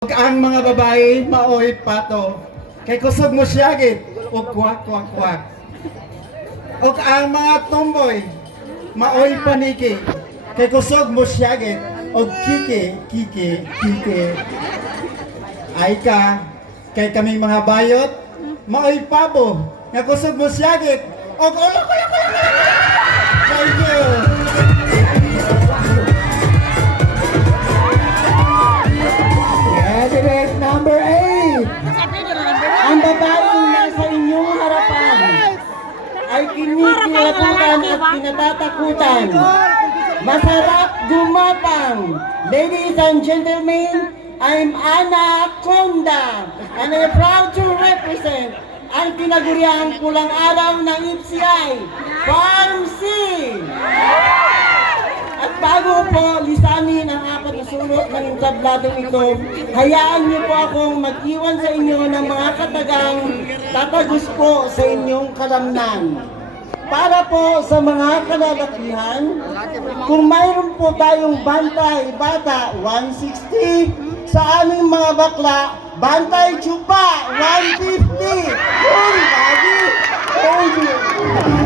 Ug ang mga babae maoy pato kay kusog mo siyagit ug kwak kwak kwak. Ug ang mga tomboy maoy paniki kay kusog mo siyagit ug kiki kiki kiki. Ay ka kay kaming mga bayot maoy pabo nga kusog mo siyagit ug ulo. Thank you. Candidate number 8. Ang babaeng nasa inyong harapan ay kinikilabutan at kinatatakutan. Masarap gumapang. Ladies and gentlemen, I'm Ana Conda and I'm proud to represent ang tinaguriang pulang araw ng IPCI, Farm C. At bago po lisanin ang apat na sulot ng tabladong ito, hayaan niyo po akong mag-iwan sa inyo ng mga katagang tatagos po sa inyong kalamnan. Para po sa mga kalalakihan, kung mayroon po tayong bantay bata 160, sa aming mga bakla, bantay tsupa 150. Thank you.